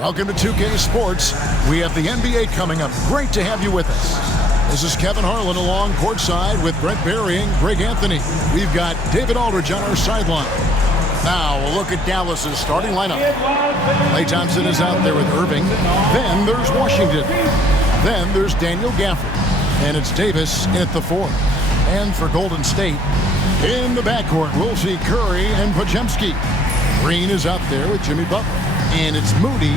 Welcome to 2K Sports. We have the NBA coming up. Great to have you with us. This is Kevin Harlan along courtside with Brent Barry and Greg Anthony. We've got David Aldridge on our sideline. Now a look at Dallas's starting lineup. Klay Thompson is out there with Irving. Then there's Washington. Then there's Daniel Gafford. And it's Davis in at the 4. And for Golden State, in the backcourt, we'll see Curry and Podziemski. Green is out there with Jimmy Butler. And it's Moody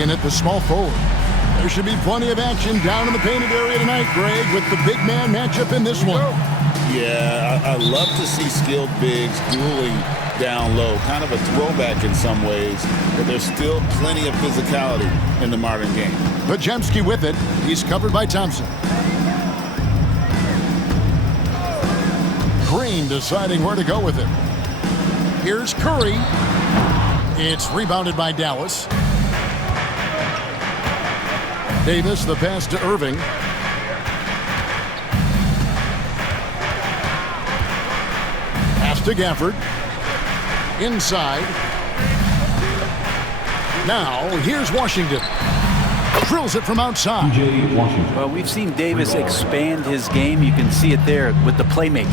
in at the small forward. There should be plenty of action down in the painted area tonight, Greg, with the big man matchup in this one. Yeah, I love to see skilled bigs dueling down low. Kind of a throwback in some ways, but there's still plenty of physicality in the modern game. Podziemski with it. He's covered by Thompson. Green deciding where to go with it. Here's Curry. It's rebounded by Dallas. Davis, the pass to Irving. Pass to Gafford. Inside. Now, here's Washington. Drills it from outside. Well, we've seen Davis expand his game. You can see it there with the playmaking.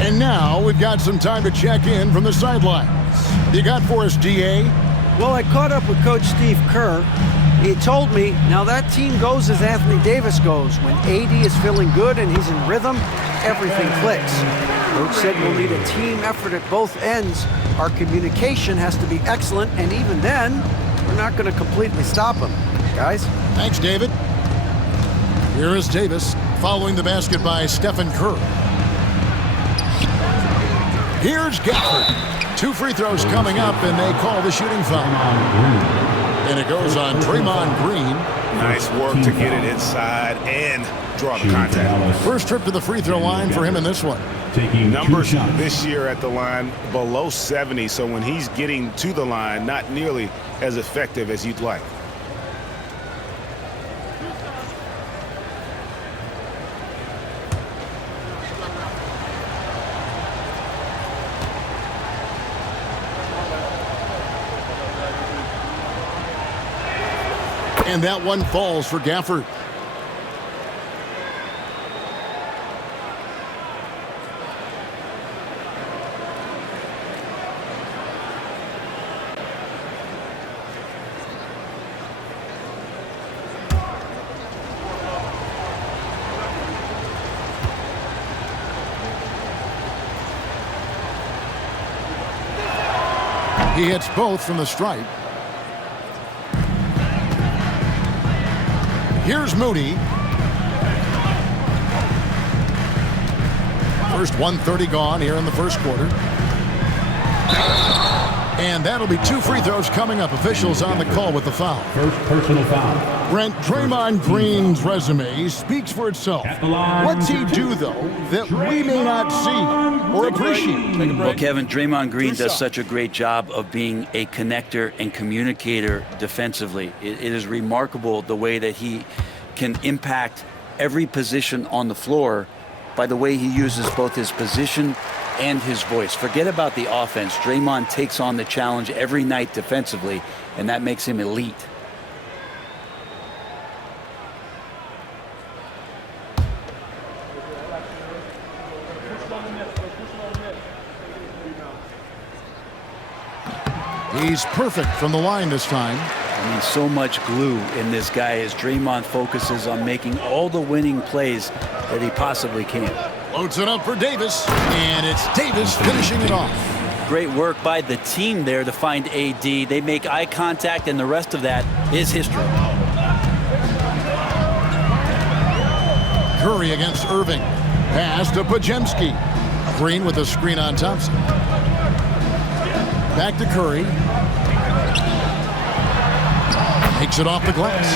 And now we've got some time to check in from the sidelines. You got for us, DA? Well, I caught up with Coach Steve Kerr. He told me, now that team goes as Anthony Davis goes. When AD is feeling good and he's in rhythm, everything clicks. Coach said we'll need a team effort at both ends. Our communication has to be excellent, and even then, we're not going to completely stop him. Guys? Thanks, David. Here is Davis following the basket by Stephen Kerr. Here's Gafford. 2 free throws coming up, and they call the shooting foul. And it goes on Draymond Green. Nice work to get it inside and draw the contact. First trip to the free throw line for him in this one. Numbers this year at the line below 70, so when he's getting to the line, not nearly as effective as you'd like. And that one falls for Gafford. He hits both from the stripe. Here's Moody. First 1:30 gone here in the first quarter. And that'll be 2 free throws coming up. Officials on the call with the foul. First personal foul. Brent, Draymond Green's resume speaks for itself. What's he do, though, that we may not see or appreciate? Well, Kevin, Draymond Green does such a great job of being a connector and communicator defensively. It is remarkable the way that he can impact every position on the floor by the way he uses both his position and his voice. Forget about the offense. Draymond takes on the challenge every night defensively, and that makes him elite. He's perfect from the line this time. I mean, so much glue in this guy as Draymond focuses on making all the winning plays that he possibly can. Loads it up for Davis, and it's Davis finishing it off. Great work by the team there to find AD. They make eye contact, and the rest of that is history. Curry against Irving. Pass to Podziemski. Green with a screen on Thompson. Back to Curry. Takes it off the glass.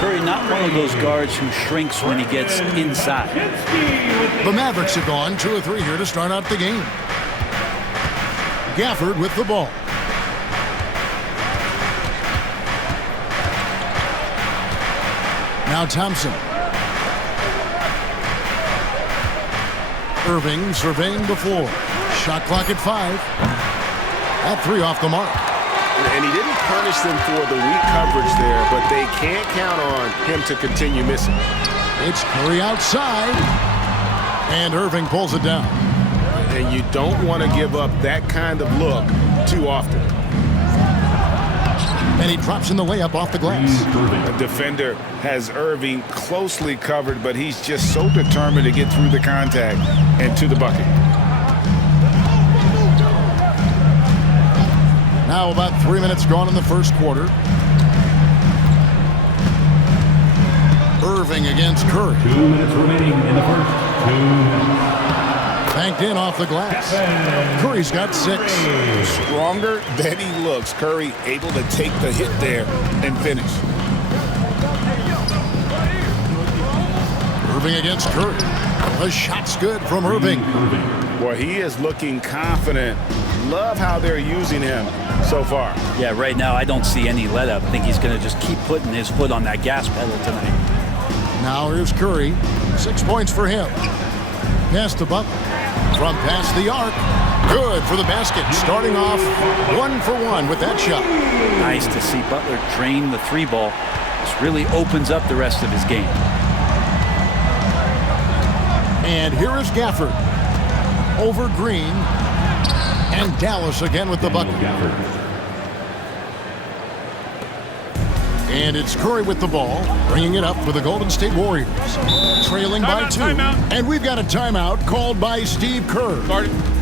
Curry, not one of those guards who shrinks when he gets inside. The Mavericks have gone 2 of 3 here to start out the game. Gafford with the ball. Now Thompson. Irving surveying the floor. Shot clock at 5. That 3 off the mark. And he didn't punish them for the weak coverage there, but they can't count on him to continue missing. It's Curry outside, and Irving pulls it down. And you don't want to give up that kind of look too often. And he drops in the layup off the glass. The defender has Irving closely covered, but he's just so determined to get through the contact and to the bucket. Now about 3 minutes gone in the first quarter. Irving against Curry. 2 minutes remaining in the first. 2 minutes. Banked in off the glass. Curry's got 6. Stronger than he looks. Curry able to take the hit there and finish. Irving against Curry. The shot's good from Irving. Boy, he is looking confident. Love how they're using him so far. Yeah, right now I don't see any let up. I think he's going to just keep putting his foot on that gas pedal tonight. Now here's Curry. 6 points for him. Pass to Butler. From past the arc. Good for the basket. Starting off 1 for 1 with that shot. Nice to see Butler drain the 3 ball. This really opens up the rest of his game. And here is Gafford. Over Green. And Dallas again with the bucket. And it's Curry with the ball, bringing it up for the Golden State Warriors. Trailing by 2. And we've got a timeout called by Steve Kerr.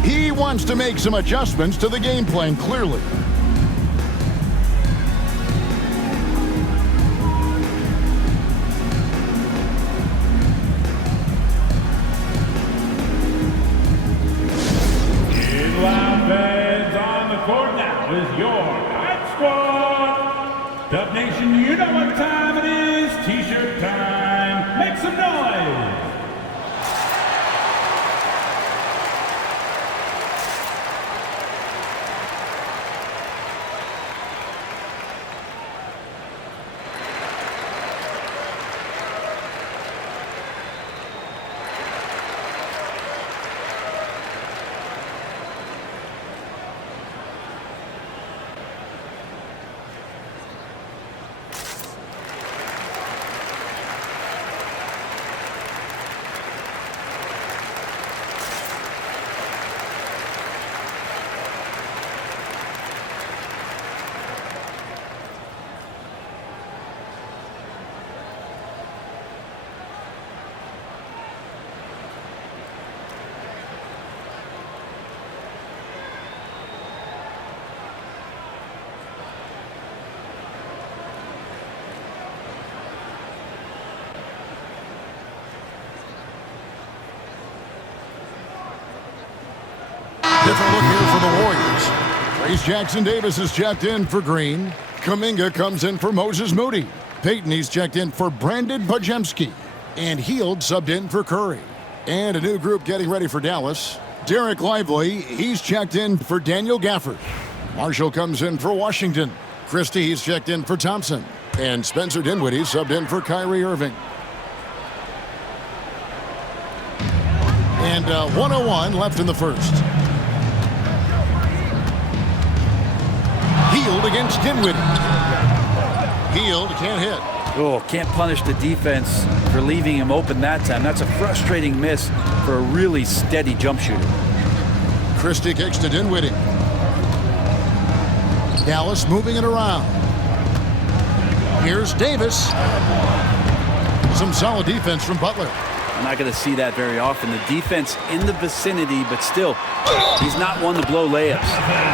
He wants to make some adjustments to the game plan, clearly. On the court now is your Hype Squad. Dub Nation, you know what time it is. T-shirt time. Make some noise. Different look here for the Warriors. Trace Jackson-Davis is checked in for Green. Kuminga comes in for Moses Moody. Payton, he's checked in for Brandon Pajemski. And Hield subbed in for Curry. And a new group getting ready for Dallas. Derek Lively, he's checked in for Daniel Gafford. Marshall comes in for Washington. Christie, he's checked in for Thompson. And Spencer Dinwiddie subbed in for Kyrie Irving. And 1:01 left in the first. Hield against Dinwiddie. Hield can't hit. Oh, can't punish the defense for leaving him open that time. That's a frustrating miss for a really steady jump shooter. Christie kicks to Dinwiddie. Dallas moving it around. Here's Davis. Some solid defense from Butler. I'm not going to see that very often. The defense in the vicinity, but still, he's not one to blow layups.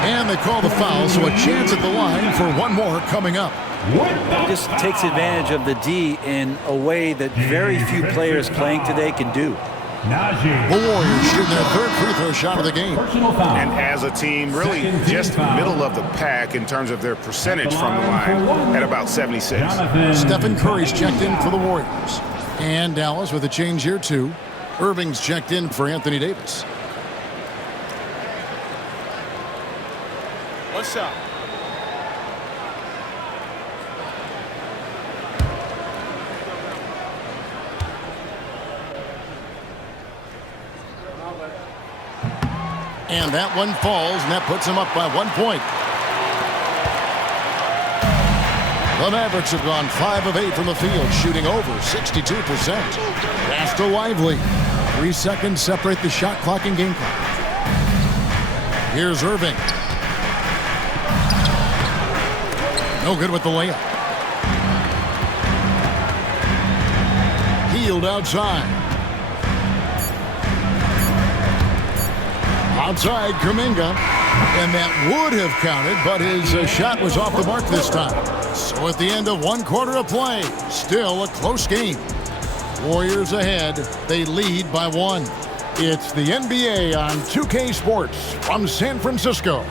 And they call the foul, so a chance at the line for one more coming up. He just takes advantage of the D in a way that very few players playing today can do. The Warriors shooting their third free throw shot of the game. And as a team, really just middle of the pack in terms of their percentage from the line at about 76. Stephen Curry's checked in for the Warriors. And Dallas with a change here too. Irving's checked in for Anthony Davis. What's up? And that one falls, and that puts him up by 1 point. The Mavericks have gone 5 of 8 from the field, shooting over 62%. Pass to Lively. 3 seconds separate the shot clock and game clock. Here's Irving. No good with the layup. Hield outside. Outside, Kuminga. And that would have counted, but his shot was off the mark this time. So at the end of 1 quarter of play, still a close game. Warriors ahead. They lead by 1. It's the NBA on 2K Sports from San Francisco.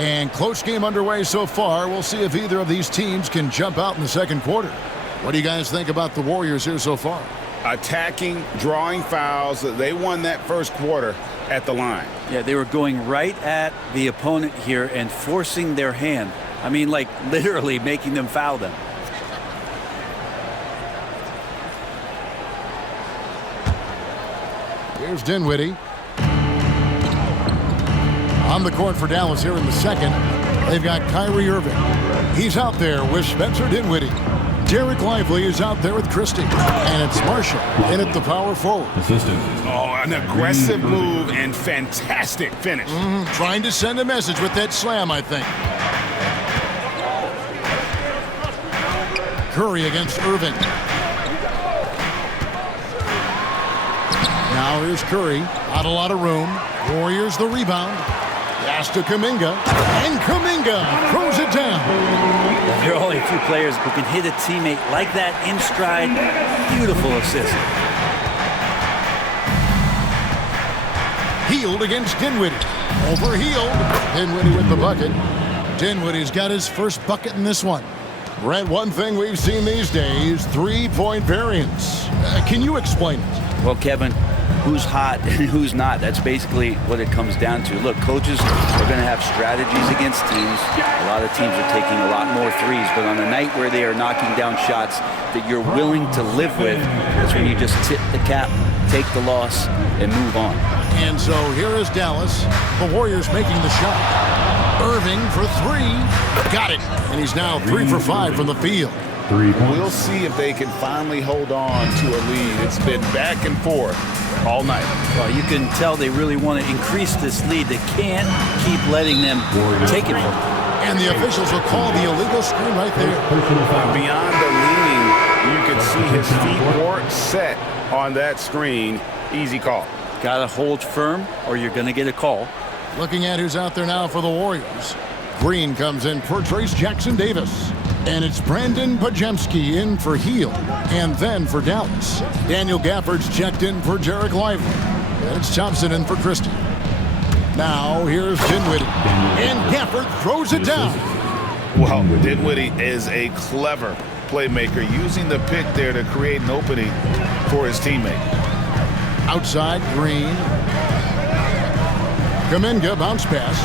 And close game underway so far. We'll see if either of these teams can jump out in the second quarter. What do you guys think about the Warriors here so far? Attacking, drawing fouls. They won that first quarter at the line. Yeah, they were going right at the opponent here and forcing their hand. I mean, like literally making them foul them. Here's Dinwiddie. On the court for Dallas here in the second. They've got Kyrie Irving. He's out there with Spencer Dinwiddie. Derek Lively is out there with Christie. And it's Marshall in at the power forward. Oh, an aggressive move and fantastic finish. Trying to send a message with that slam, I think. Curry against Irving. Now here's Curry. Not a lot of room. Warriors the rebound. Pass to Kuminga. And Kuminga throws it down. There are only a few players who can hit a teammate like that in stride. Beautiful assist. Hield against Dinwiddie. Over Hield. Dinwiddie with the bucket. Dinwiddie's got his first bucket in this one. Brett, one thing we've seen these days, three-point variance. Can you explain it? Well, Kevin, who's hot and who's not? That's basically what it comes down to. Look, coaches are going to have strategies against teams. A lot of teams are taking a lot more threes, but on a night where they are knocking down shots that you're willing to live with, that's when you just tip the cap, take the loss, and move on. And so here is Dallas. The Warriors making the shot. Irving for 3. Got it. And he's now 3 for 5 from the field. We'll see if they can finally hold on to a lead. It's been back and forth all night. Well, you can tell they really want to increase this lead. They can't keep letting them take it from them. And the officials will call the illegal screen right there. Beyond the leaning, you can see his feet weren't set on that screen. Easy call. Got to hold firm or you're going to get a call. Looking at who's out there now for the Warriors. Green comes in for Trace Jackson-Davis. And it's Brandon Pajemski in for Hield. And then for Dallas, Daniel Gafford's checked in for Derek Lively. And it's Thompson in for Christie. Now here's Dinwiddie. And Gafford throws it down. Well, Dinwiddie is a clever playmaker, using the pick there to create an opening for his teammate. Outside, Green. Kuminga, bounce pass.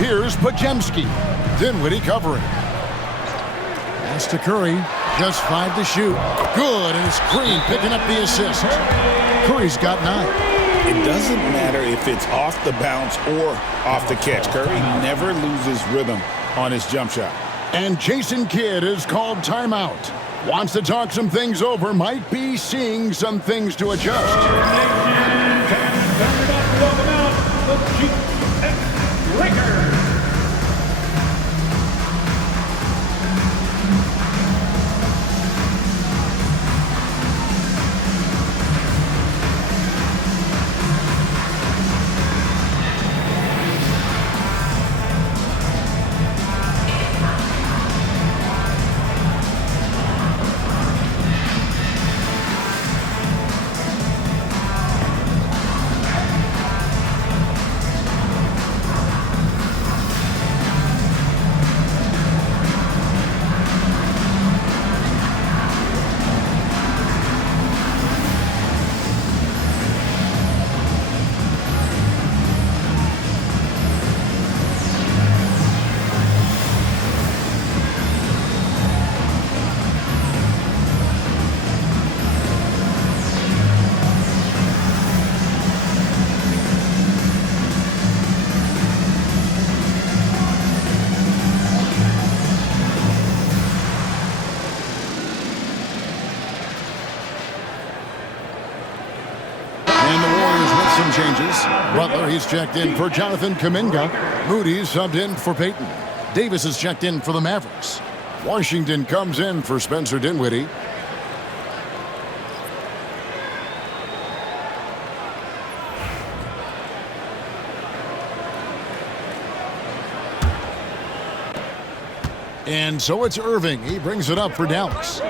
Here's Pajemski. Dinwiddie covering. Pass to Curry. Just 5 to shoot. Good, and it's Green picking up the assist. Curry's got 9. It doesn't matter if it's off the bounce or off the catch. Curry never loses rhythm on his jump shot. And Jason Kidd is called timeout. Wants to talk some things over. Might be seeing some things to adjust. changes. Butler, he's checked in for Jonathan Kuminga. Moody's subbed in for Payton. Davis is checked in for the Mavericks. Washington comes in for Spencer Dinwiddie. And so it's Irving. He brings it up for Dallas.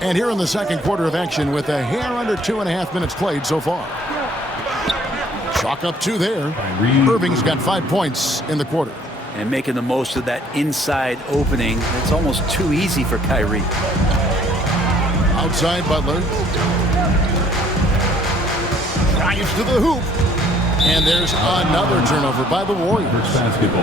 And here in the second quarter of action with a hair under 2.5 minutes played so far. Chalk up 2 there. Irving's got 5 points in the quarter. And making the most of that inside opening. It's almost too easy for Kyrie. Outside Butler. Drives to the hoop. And there's another turnover by the Warriors.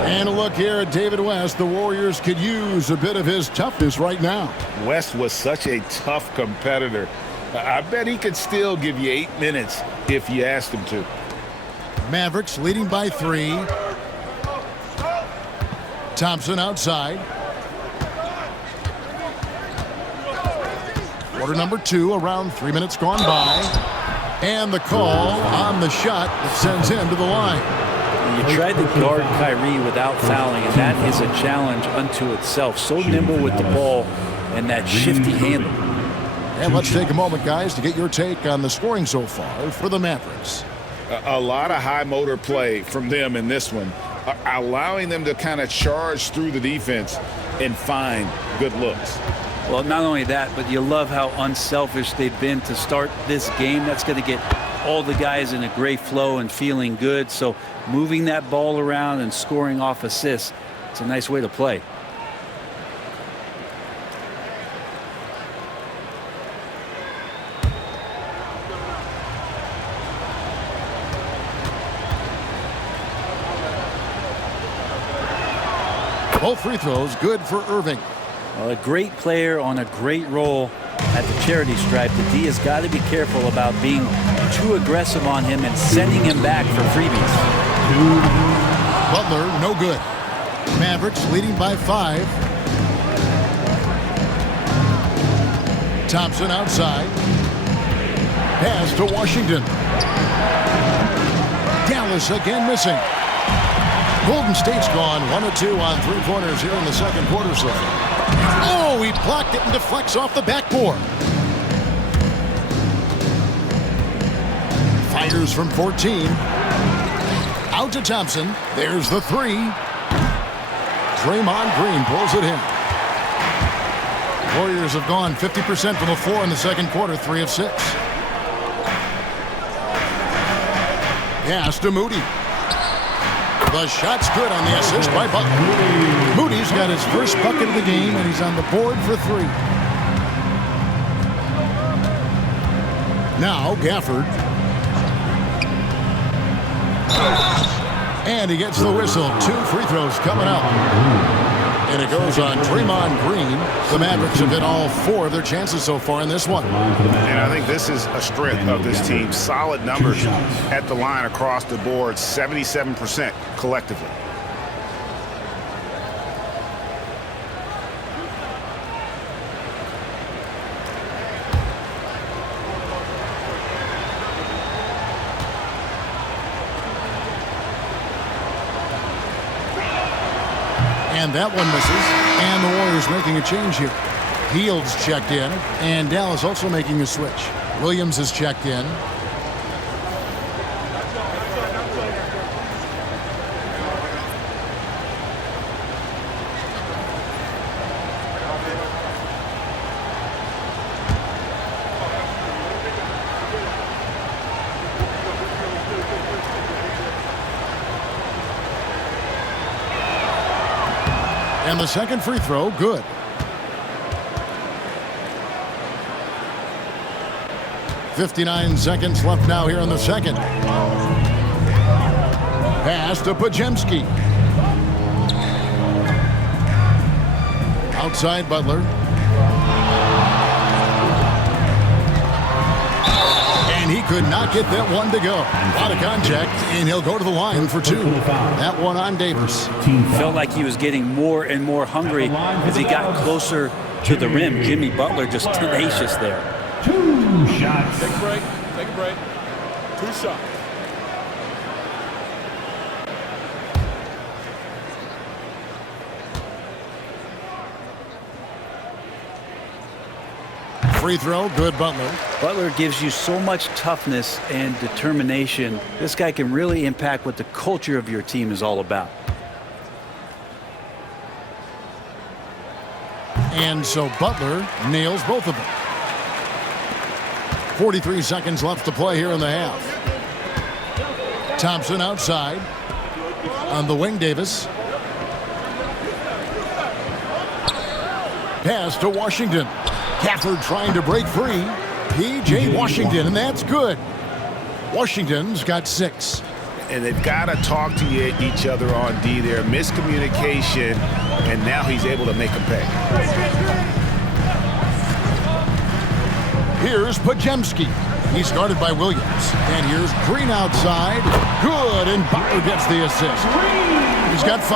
And a look here at David West. The Warriors could use a bit of his toughness right now. West was such a tough competitor. I bet he could still give you 8 minutes if you asked him to. Mavericks leading by 3. Thompson outside. Quarter number 2, around 3 minutes gone by. And the call on the shot that sends him to the line. You tried to guard Kyrie without fouling, and that is a challenge unto itself. So nimble with the ball and that shifty handle. And let's take a moment, guys, to get your take on the scoring so far for the Mavericks. A lot of high motor play from them in this one, allowing them to kind of charge through the defense and find good looks. Well, not only that, but you love how unselfish they've been to start this game. That's going to get all the guys in a great flow and feeling good. So moving that ball around and scoring off assists, it's a nice way to play. Both free throws good for Irving. Well, a great player on a great roll at the charity stripe. The D has got to be careful about being too aggressive on him and sending him back for freebies. Butler, no good. Mavericks leading by 5. Thompson outside. Pass to Washington. Dallas again missing. Golden State's gone 1 of 2 on 3 pointers here in the second quarter so far. Oh, he blocked it and deflects off the backboard. Fires from 14. Out to Thompson. There's the 3. Draymond Green pulls it in. Warriors have gone 50% from the floor in the second quarter, 3 of 6. Pass to Moody. The shot's good on the assist by Butler. Moody's got his first bucket of the game, and he's on the board for 3. Now Gafford. And he gets the whistle. 2 free throws coming up. And it goes on Draymond Green. The Mavericks have hit all 4 of their chances so far in this one. And I think this is a strength of this team. Solid numbers at the line across the board, 77% collectively. And that one misses. And the Warriors making a change here. Fields checked in. And Dallas also making a switch. Williams is checked in. And the second free throw, good. .59 seconds left now here in the second. Pass to Podziemski. Outside Butler. And he could not get that one to go. A lot of contact, and he'll go to the line for 2. That one on Davis. Felt like he was getting more and more hungry as he got closer to the rim. Jimmy Butler just tenacious there. 2 shots. Take a break. Take a break. 2 shots. Free throw, good Butler. Butler gives you so much toughness and determination. This guy can really impact what the culture of your team is all about. And so Butler nails both of them. 43 seconds left to play here in the half. Thompson outside. On the wing, Davis. Pass to Washington. Gafford trying to break free. P.J. Washington, and that's good. Washington's got 6. And they've got to talk to each other on D there. Miscommunication, and now he's able to make them pay. Here's Pajemski. He's guarded by Williams. And here's Green outside. Good, and Butler gets the assist. He's got 5.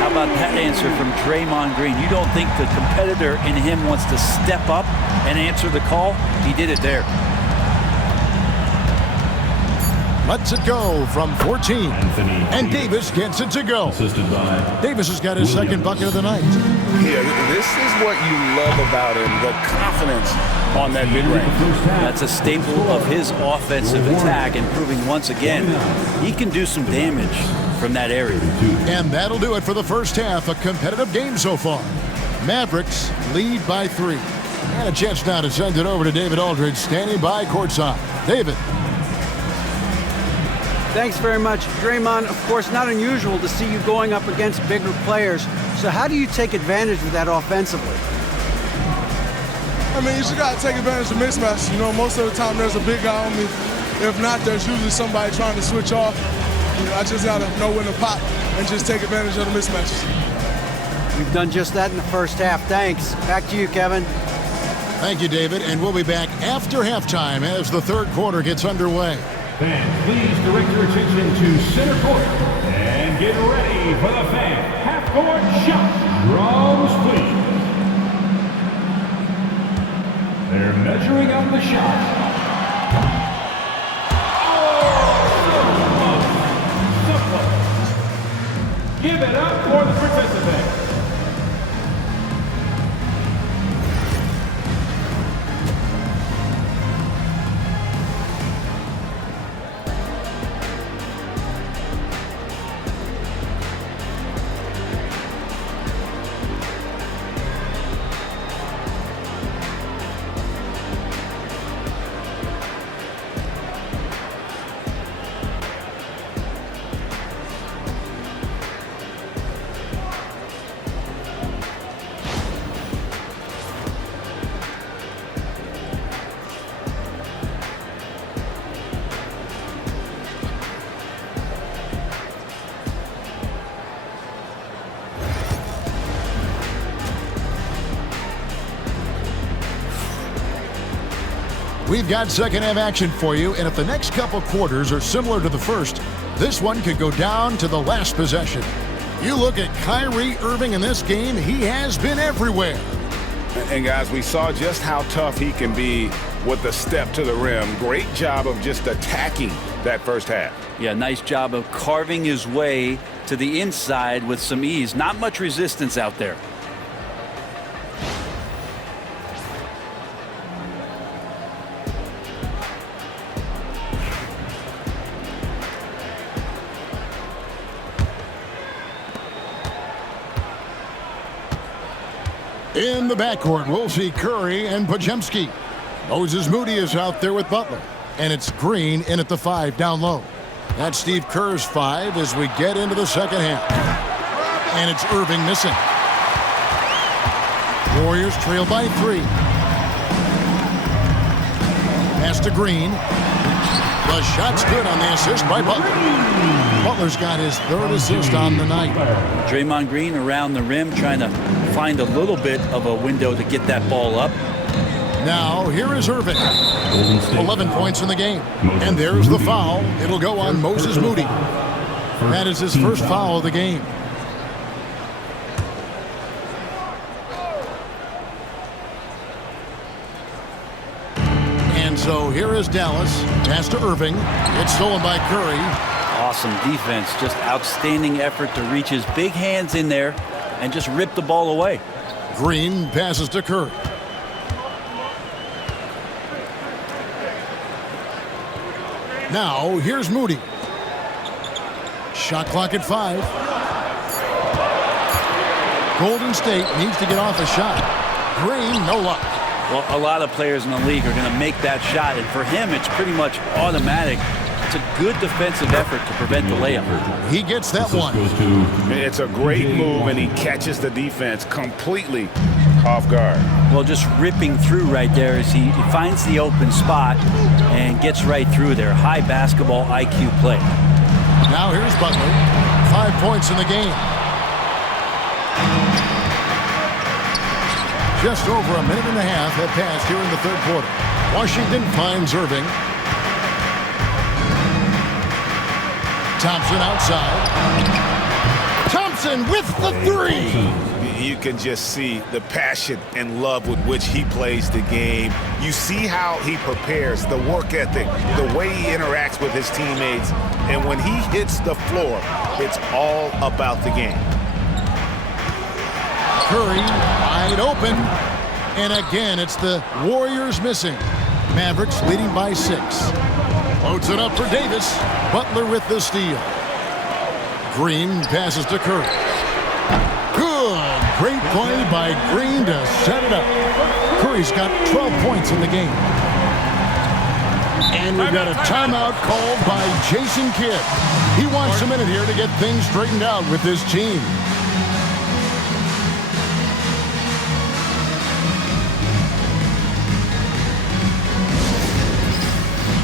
How about that answer from Draymond Green? You don't think the competitor in him wants to step up and answer the call? He did it there. Lets it go from 14. And Davis gets it to go. Assisted by Davis has got his second bucket of the night. Yeah, this is what you love about him, the confidence on that mid-range. That's a staple of his offensive attack, and proving once again he can do some damage from that area. And that'll do it for the first half. A competitive game so far. Mavericks lead by 3. And a chance now to send it over to David Aldridge, standing by courtside. David. Thanks very much. Draymond, of course, not unusual to see you going up against bigger players. So how do you take advantage of that offensively? I mean, you just got to take advantage of mismatch. You know, most of the time there's a big guy on me. If not, there's usually somebody trying to switch off. You know, I just got to know when to pop and just take advantage of the mismatches. You've done just that in the first half. Thanks. Back to you, Kevin. Thank you, David. And we'll be back after halftime as the third quarter gets underway. Fans, please direct your attention to center court and get ready for the fan half-court shot. Drums, please. They're measuring up the shot. Oh, so close. Give it up for the participant. We've got second half action for you, and if the next couple quarters are similar to the first, this one could go down to the last possession. You look at Kyrie Irving in this game, he has been everywhere. And guys, we saw just how tough he can be with the step to the rim. Great job of just attacking that first half. Yeah, nice job of carving his way to the inside with some ease. Not much resistance out there. In the backcourt, we'll see Curry and Pajemski. Moses Moody is out there with Butler. And it's Green in at the 5 down low. That's Steve Kerr's 5 as we get into the second half. And it's Irving missing. Warriors trail by 3. Pass to Green. The shot's good on the assist by Butler. Butler's got his third assist on the night. Draymond Green around the rim trying to find a little bit of a window to get that ball up. Now, here is Irving. 11 points in the game. And there's the foul. It'll go on Moses Moody. That is his first foul of the game. And here is Dallas. Pass to Irving. It's stolen by Curry. Awesome defense. Just outstanding effort to reach his big hands in there and just rip the ball away. Green passes to Curry. Now, here's Moody. Shot clock at 5. Golden State needs to get off a shot. Green, no luck. Well, a lot of players in the league are going to make that shot, and for him, it's pretty much automatic. It's a good defensive effort to prevent the layup. He gets that one. It's a great move, and he catches the defense completely off guard. Well, just ripping through right there as he finds the open spot and gets right through there. High basketball IQ play. Now here's Butler. 5 points in the game. Just over a minute and a half have passed here in the third quarter. Washington finds Irving. Thompson outside. Thompson with the 3. You can just see the passion and love with which he plays the game. You see how he prepares, the work ethic, the way he interacts with his teammates. And when he hits the floor, it's all about the game. Curry wide open. And again, it's the Warriors missing. Mavericks leading by 6. Loads it up for Davis. Butler with the steal. Green passes to Curry. Good. Great play by Green to set it up. Curry's got 12 points in the game. And we've got a timeout called by Jason Kidd. He wants a minute here to get things straightened out with his team.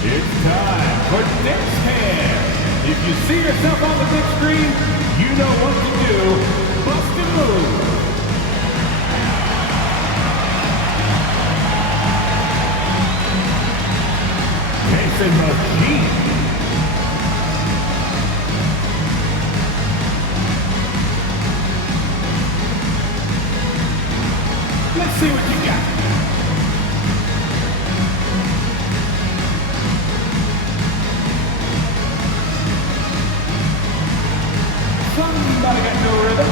It's time for next hand. If you see yourself on the big screen, you know what to do. Bust and move. Mason Machine. Let's see what you got. Somebody got no rhythm.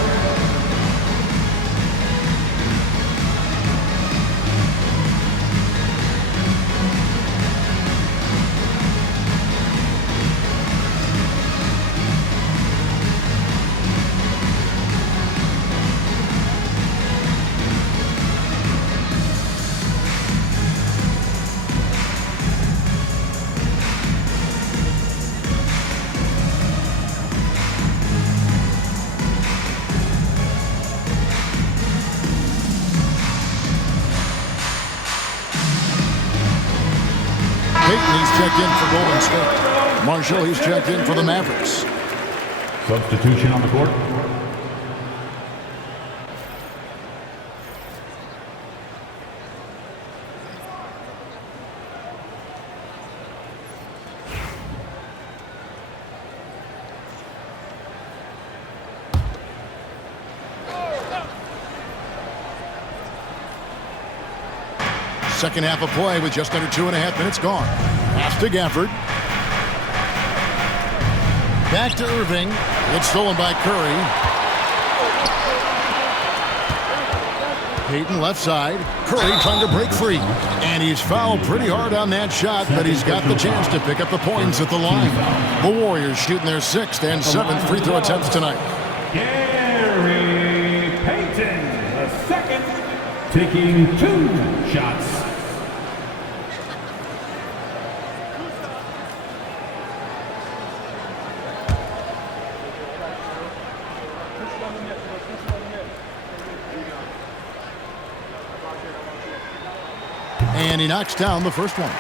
Payton, he's checked in for Golden State. Marshall, he's checked in for the Mavericks. Substitution on the court. Second half of play with just under 2.5 minutes gone. Pass to Gafford. Back to Irving. It's stolen by Curry. Payton left side. Curry trying to break free. And he's fouled pretty hard on that shot, but he's got the chance to pick up the points at the line. The Warriors shooting their 6th and 7th free throw attempts tonight. Gary Payton, the second, taking 2 shots. And he knocks down the first one.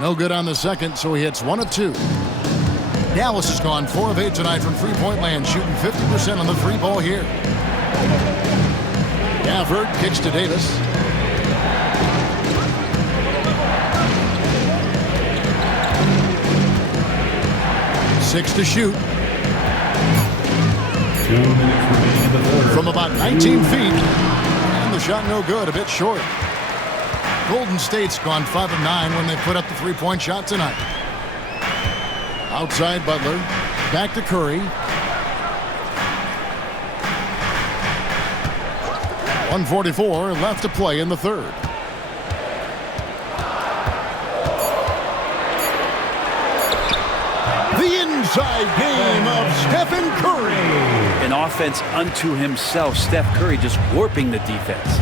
No good on the second, so he hits 1 of 2. Dallas has gone 4 of 8 tonight from three-point land, shooting 50% on the free ball here. Gafford kicks to Davis. Six to shoot. 2 minutes remaining in the third. From about 19 feet. And the shot no good, a bit short. Golden State's gone 5 of 9 when they put up the three-point shot tonight. Outside Butler. Back to Curry. 1:44 left to play in the third. The inside game of Stephen Curry. An offense unto himself. Steph Curry just warping the defense.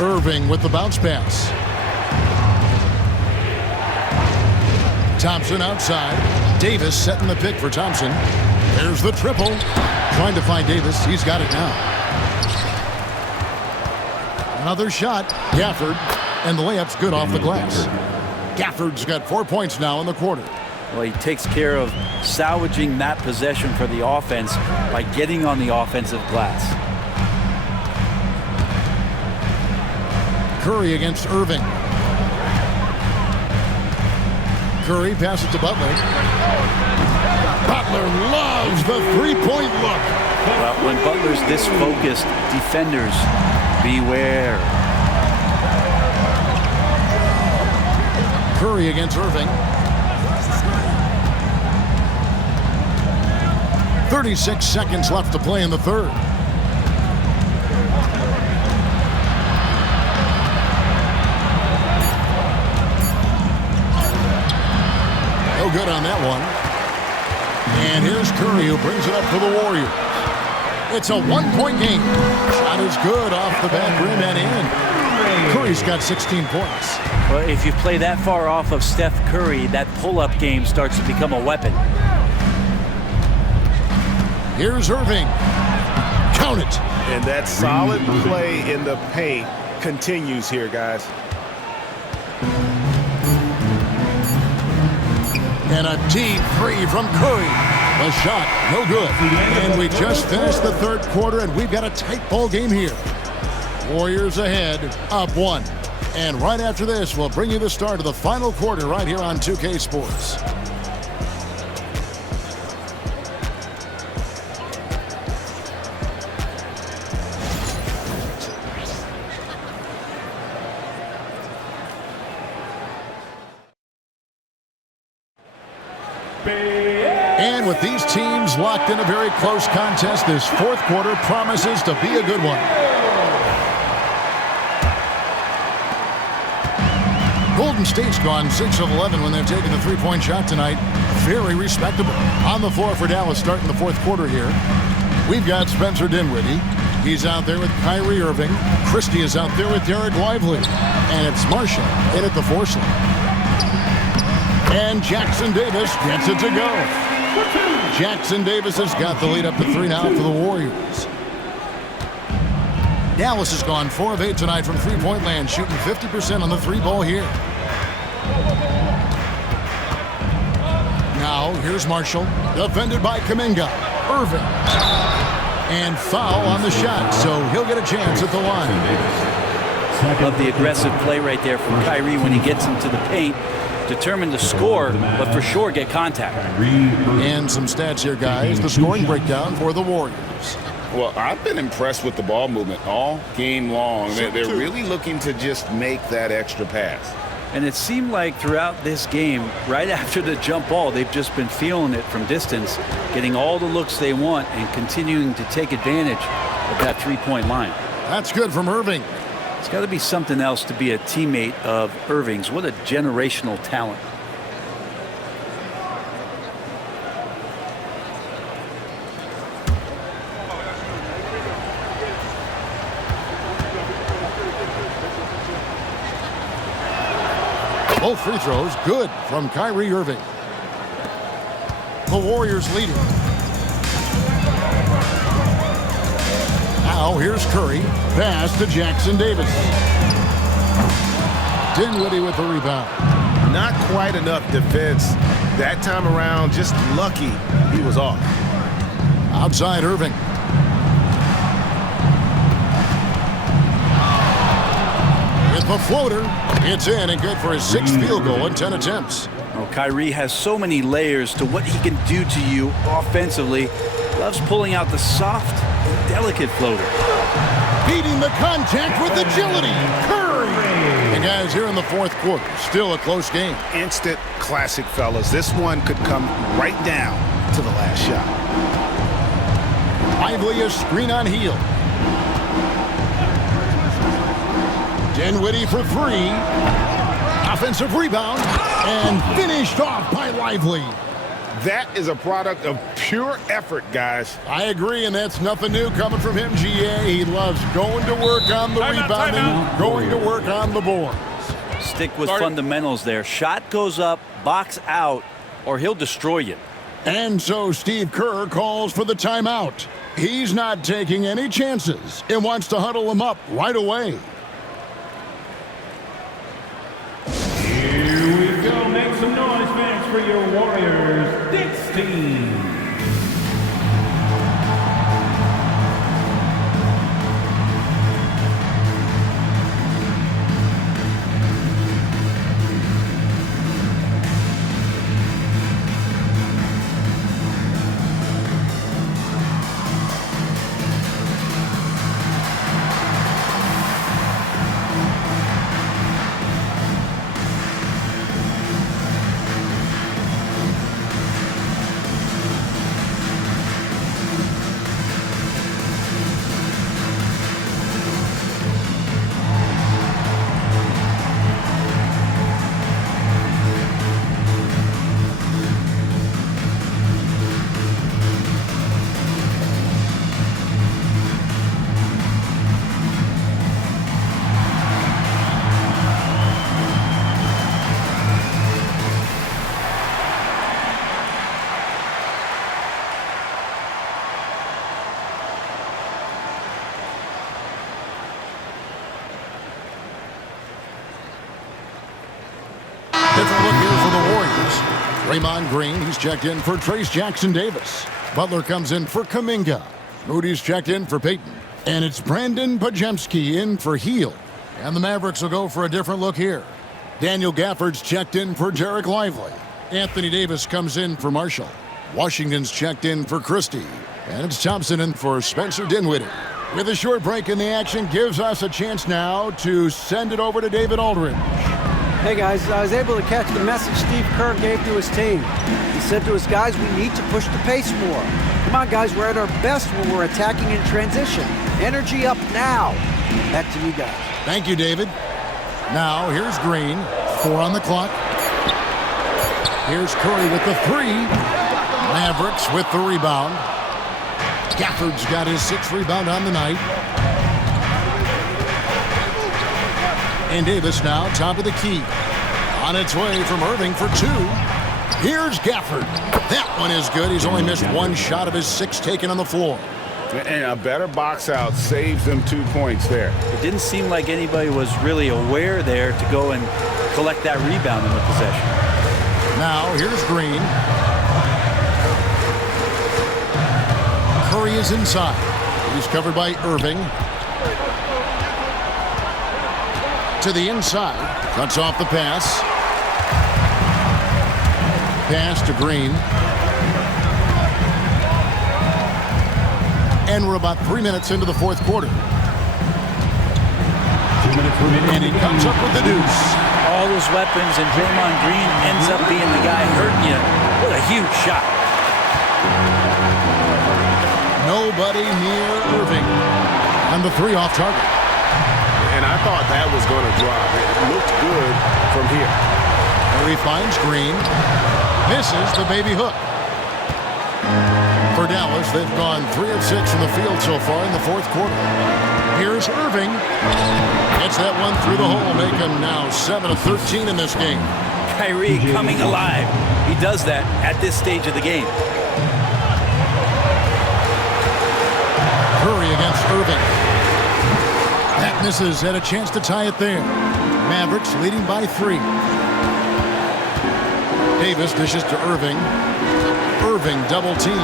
Irving with the bounce pass. Thompson outside. Davis setting the pick for Thompson. There's the triple. Trying to find Davis. He's got it now. Another shot. Gafford. And the layup's good off the glass. Gafford's got 4 points now in the quarter. Well, he takes care of salvaging that possession for the offense by getting on the offensive glass. Curry against Irving. Curry passes to Butler. Butler loves the three-point look. Well, when Butler's this focused, defenders, beware. Curry against Irving. 36 seconds left to play in the third. No good on that one. And here's Curry who brings it up for the Warriors. It's a one-point game. Shot is good off the back rim and in. Curry's got 16 points. Well, if you play that far off of Steph Curry, that pull-up game starts to become a weapon. Here's Irving. Count it. And that solid play in the paint continues here, guys. And a deep three from Curry. The shot, no good. And we just finished the third quarter, and we've got a tight ball game here. Warriors ahead, up 1. And right after this, we'll bring you the start of the final quarter right here on 2K Sports. And with these teams locked in a very close contest, this fourth quarter promises to be a good one. Golden State's gone 6 of 11 when they've taken the three-point shot tonight. Very respectable. On the floor for Dallas starting the fourth quarter here. We've got Spencer Dinwiddie. He's out there with Kyrie Irving. Christie is out there with Derek Lively. And it's Marshall in at the 4 slot. And Jackson Davis gets it to go. Jackson Davis has got the lead up to 3 now for the Warriors. Dallas has gone 4 of 8 tonight from three-point land, shooting 50% on the three ball here. Now, here's Marshall, defended by Kuminga. Irving. And foul on the shot, so he'll get a chance at the line. Love the aggressive play right there from Kyrie when he gets into the paint. Determined to score, but for sure get contact. And some stats here, guys. The scoring breakdown for the Warriors. Well, I've been impressed with the ball movement all game long. They're really looking to just make that extra pass. And it seemed like throughout this game, right after the jump ball, they've just been feeling it from distance, getting all the looks they want and continuing to take advantage of that three-point line. That's good from Irving. It's got to be something else to be a teammate of Irving's. What a generational talent. Both free throws good from Kyrie Irving. The Warriors leading. Now here's Curry. Pass to Jackson Davis. Dinwiddie with the rebound. Not quite enough defense that time around. Just lucky he was off. Outside Irving. a floater. It's in and good for his 6th field goal in 10 attempts. Oh, Kyrie has so many layers to what he can do to you offensively. Loves pulling out the soft and delicate floater. Beating the contact with agility. Curry. And guys, here in the 4th quarter, still a close game. Instant classic, fellas. This one could come right down to the last shot. Lively a screen on heel. Dinwiddie for 3. Offensive rebound. And finished off by Lively. That is a product of pure effort, guys. I agree, and that's nothing new coming from him, GA. He loves going to work on the rebounding, going to work on the boards. Stick with fundamentals there. Shot goes up, box out, or he'll destroy you. And so Steve Kerr calls for the timeout. He's not taking any chances and wants to huddle him up right away. Here we go. Make some noise, fans, for your Warriors. Dick's team. Different look here for the Warriors. Draymond Green, he's checked in for Trace Jackson-Davis. Butler comes in for Kuminga. Moody's checked in for Payton. And it's Brandon Pajemski in for Heel. And the Mavericks will go for a different look here. Daniel Gafford's checked in for Derek Lively. Anthony Davis comes in for Marshall. Washington's checked in for Christie. And it's Thompson in for Spencer Dinwiddie. With a short break in the action, gives us a chance now to send it over to David Aldridge. Hey guys, I was able to catch the message Steve Kerr gave to his team. He said to his guys, we need to push the pace more. Come on guys, we're at our best when we're attacking in transition. Energy up now. Back to you guys. Thank you, David. Now, here's Green. 4 on the clock. Here's Curry with the 3. Mavericks with the rebound. Gafford's got his 6th rebound on the night. And Davis now top of the key. On its way from Irving for 2. Here's Gafford. That one is good. He's only missed 1 shot of his 6 taken on the floor. And a better box out saves them 2 points there. It didn't seem like anybody was really aware there to go and collect that rebound in the possession. Now, here's Green. Curry is inside. He's covered by Irving. To the inside. Cuts off the pass. Pass to Green. And we're about 3 minutes into the 4th quarter. 2 minutes remaining. And he comes up with the deuce. All those weapons, and Draymond Green ends up being the guy hurting you. What a huge shot. Nobody near Irving. And the 3 off target. And I thought that was going to drop. It looked good from here. Curry finds Green. Misses the baby hook. For Dallas, they've gone 3 of 6 from the field so far in the 4th quarter. Here's Irving. Gets that one through the hole, make him now 7 of 13 in this game. Kyrie coming alive. He does that at this stage of the game. Curry against Irving. That misses. Had a chance to tie it there. Mavericks leading by 3. Davis dishes to Irving. Irving double team.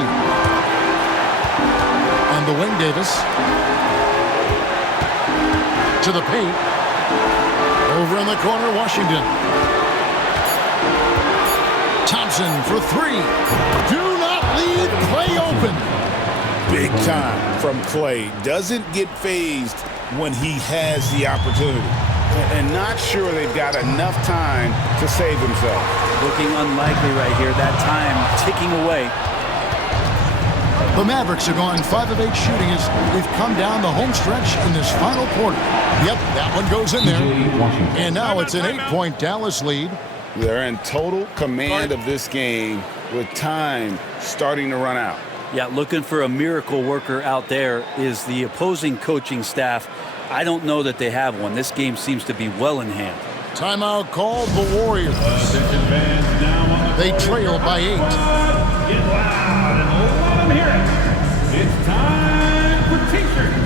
On the wing, Davis. To the paint. Over in the corner, Washington. Thompson for three. Do not leave Clay open. Big time from Clay. Doesn't get phased when he has the opportunity. And not sure they've got enough time to save himself. Looking unlikely right here. That time ticking away. The Mavericks are going 5 of 8 shooting as we've come down the home stretch in this final quarter. Yep, that one goes in there. And now it's an 8-point Dallas lead. They're in total command of this game with time starting to run out. Yeah, looking for a miracle worker out there is the opposing coaching staff. I don't know that they have one. This game seems to be well in hand. Timeout called the Warriors. They trail by 8. Get loud and let them hear it. It's time for T-shirts.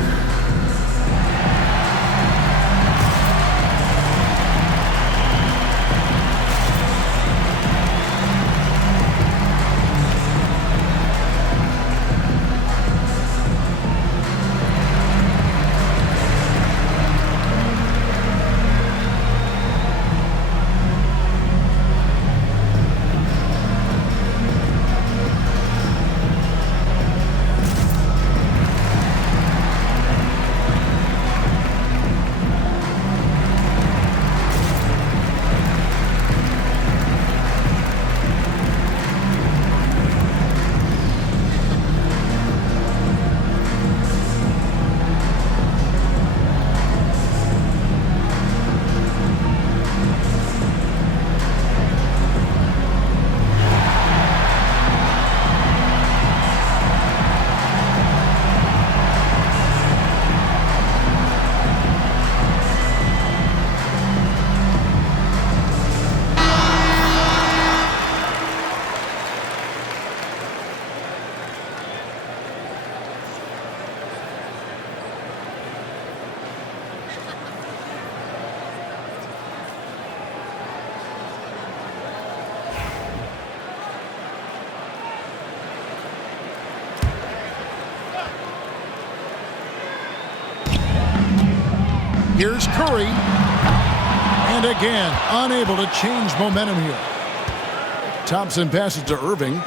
Here's Curry. And again, unable to change momentum here. Thompson passes to Irving.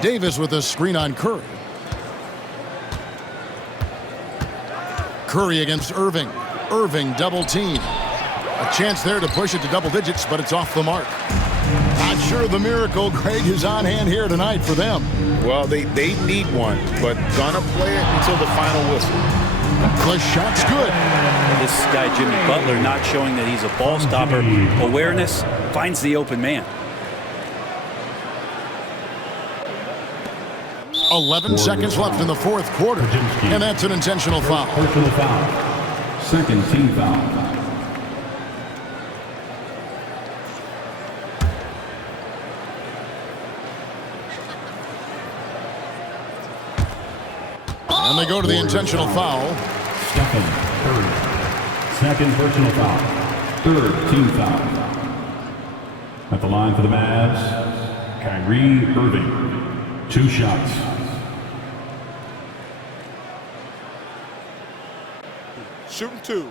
Davis with a screen on Curry. Curry against Irving. Irving double team. A chance there to push it to double digits, but it's off the mark. Not sure the miracle, Craig, is on hand here tonight for them. Well, they need one, but gonna play it until the final whistle. The shot's good. This guy, Jimmy Butler, not showing that he's a ball stopper. Awareness finds the open man. 11 seconds left in the fourth quarter, and that's an intentional foul. Personal foul. Second team foul. And they go to the intentional foul. Second, third. Second personal foul. Third team foul. At the line for the Mavs, Kyrie Irving. 2 shots. Shooting 2.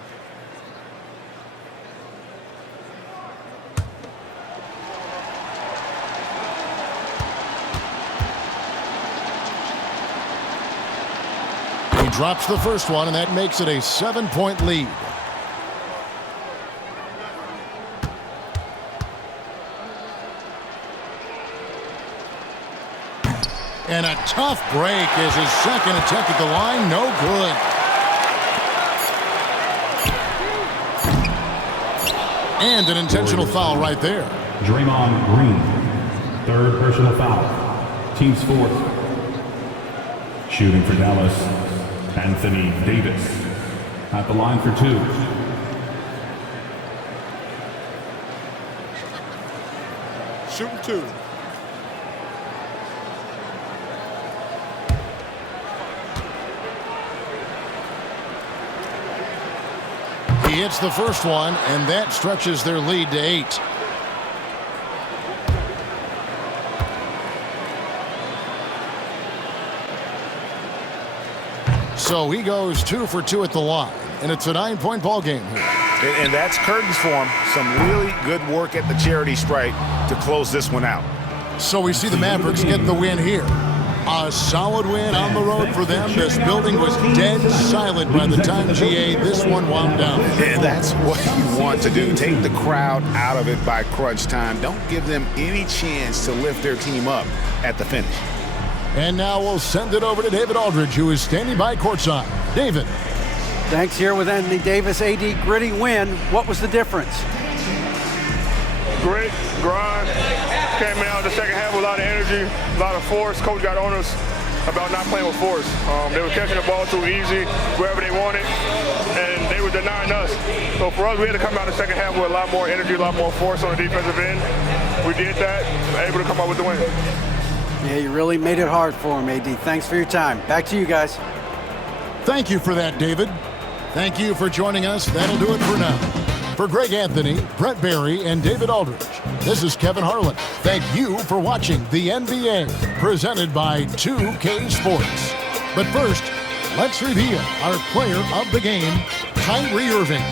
He drops the first one, and that makes it a 7-point lead. And a tough break is his second attempt at the line. No good. And an intentional foul right there. Draymond Green. Third personal foul. Team's fourth. Shooting for Dallas, Anthony Davis. At the line for 2. Shooting 2. He hits the first one, and that stretches their lead to 8. So he goes 2 for 2 at the line, and it's a 9-point ball game here. And that's curtains for him. Some really good work at the charity stripe to close this one out. So we see the Mavericks get the win here. A solid win on the road for them. This building was dead silent by the time GA this one wound down. And that's what you want to do. Take the crowd out of it by crunch time. Don't give them any chance to lift their team up at the finish. And now we'll send it over to David Aldridge, who is standing by courtside. David. Thanks. Here with Anthony Davis. AD, gritty win. What was the difference? Grit, grind. Came out the second half with a lot of energy, a lot of force. Coach got on us about not playing with force. They were catching the ball too easy, wherever they wanted, and they were denying us. So for us, we had to come out the second half with a lot more energy, a lot more force on the defensive end. We did that, able to come out with the win. Yeah, you really made it hard for him, AD. Thanks for your time. Back to you guys. Thank you for that, David. Thank you for joining us. That'll do it for now. For Greg Anthony, Brent Barry, and David Aldridge, this is Kevin Harlan. Thank you for watching the NBA, presented by 2K Sports. But first, let's reveal our player of the game, Kyrie Irving.